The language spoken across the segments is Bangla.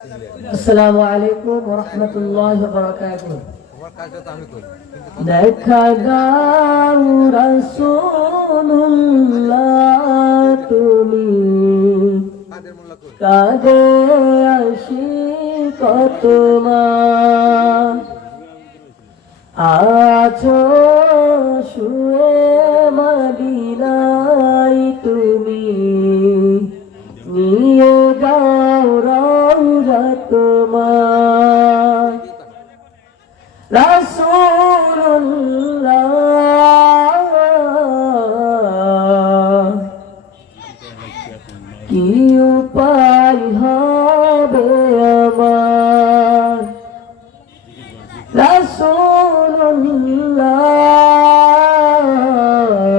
আসসালামু আলাইকুম ওয়া রাহমাতুল্লাহি ওয়া বারাকাতুহু। দেখা দাও রাসূলুল্লাহ তুমি কাঁদে আশিক তোমার আছো শুয়ে মদিনায় তুমি নিয়ে যাও রওজা তোমার রাসূলুল্লাহ কি উপায় হবে আমার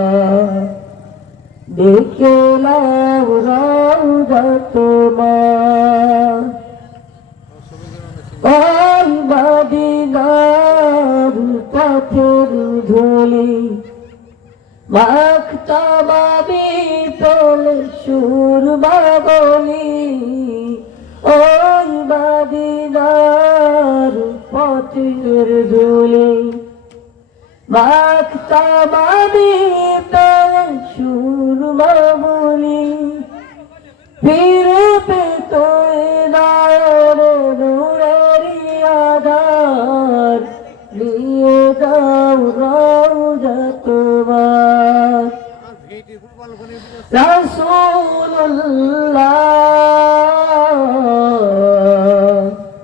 রাসূলুল্লাহ দেখে নাও রওজা তোমার ওই মদিনার পথের ধুলি মাখতাবাবি তোলে সুরমা বলি ওই মদিনার পথের ধুলি মাখতাবাবি তোলে সুরমা বলি ফিরবে তোয় নায়র নূরের আধার নিয়ে যাও রওজা তোমার রাসূলুল্লাহ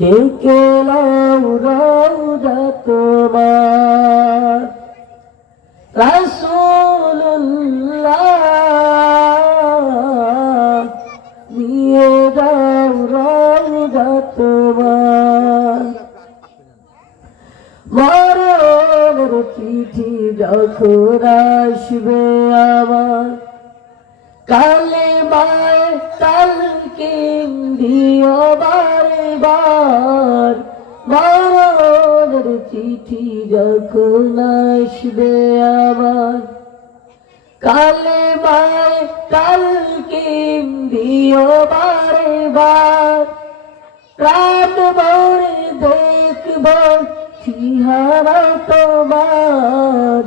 ডেকে নাও রওজা তোমার রাসূলুল্লাহ নিয়ে যাও রওজা তোমার মরণের চিঠি যখন আসবে আমার কালেমায় তালকিন দিও বারে বার মরণের চিঠি যখন আসবে আমার কালেমায় তালকিন দিও বারে বার প্রাণ ভরে দেখব চেহারা তোমার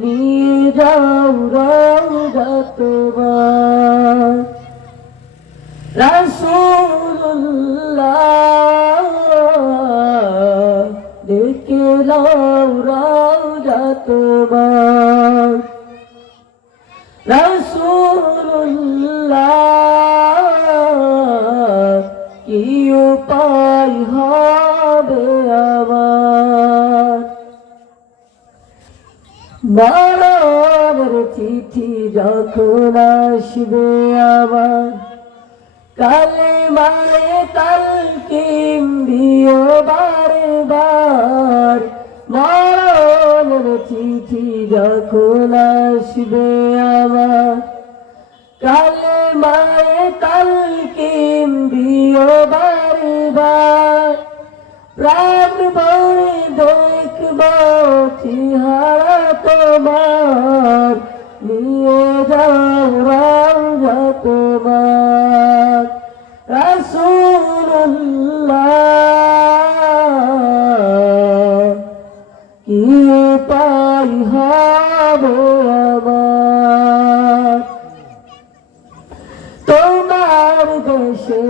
নিয়ে যাও রওজা তোমার রাসূলুল্লাহ দেখে নাও রওজা তোমার রাসূলুল্লাহ কি উপায় হবে আমার মরণের চিঠি যখন আসবে আমার কালেমায় তালকিন দিও বারে বার মরণের চিঠি যখন আসবে আমার কালেমায় তালকিন দিও বারে বার প্রাণ ভরে দেখব চেহারা তোমার নিয়ে যাও রওজা তোমার রাসূলুল্লাহ কি উপায় হবে আমার তোমার দেশে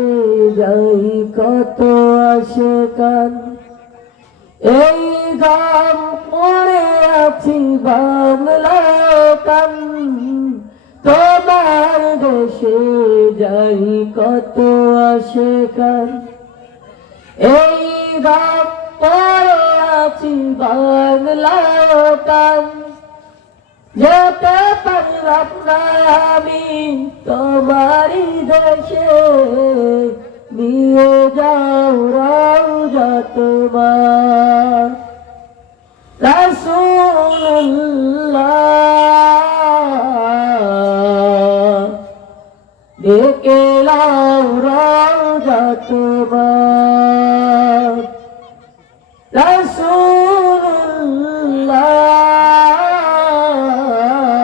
যাই কত আশিকান এই গান পড়ে আছি বাংলা গান তোমার দেশে যাই কত আশিকান এই গান পড়ে আছি বাংলা গান যেতে পারলাম না আমি তোমারই দেশে নিয়ে যাও রওজা তোমার রাসূলুল্লাহ ডেকে নাও রওজা তোমার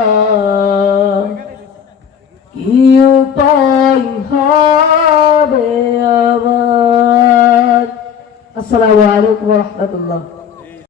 রাসূলুল্লাহ কি উপায় হবে আসসালামু আলাইকুম ওয়া রাহমাতুল্লাহ।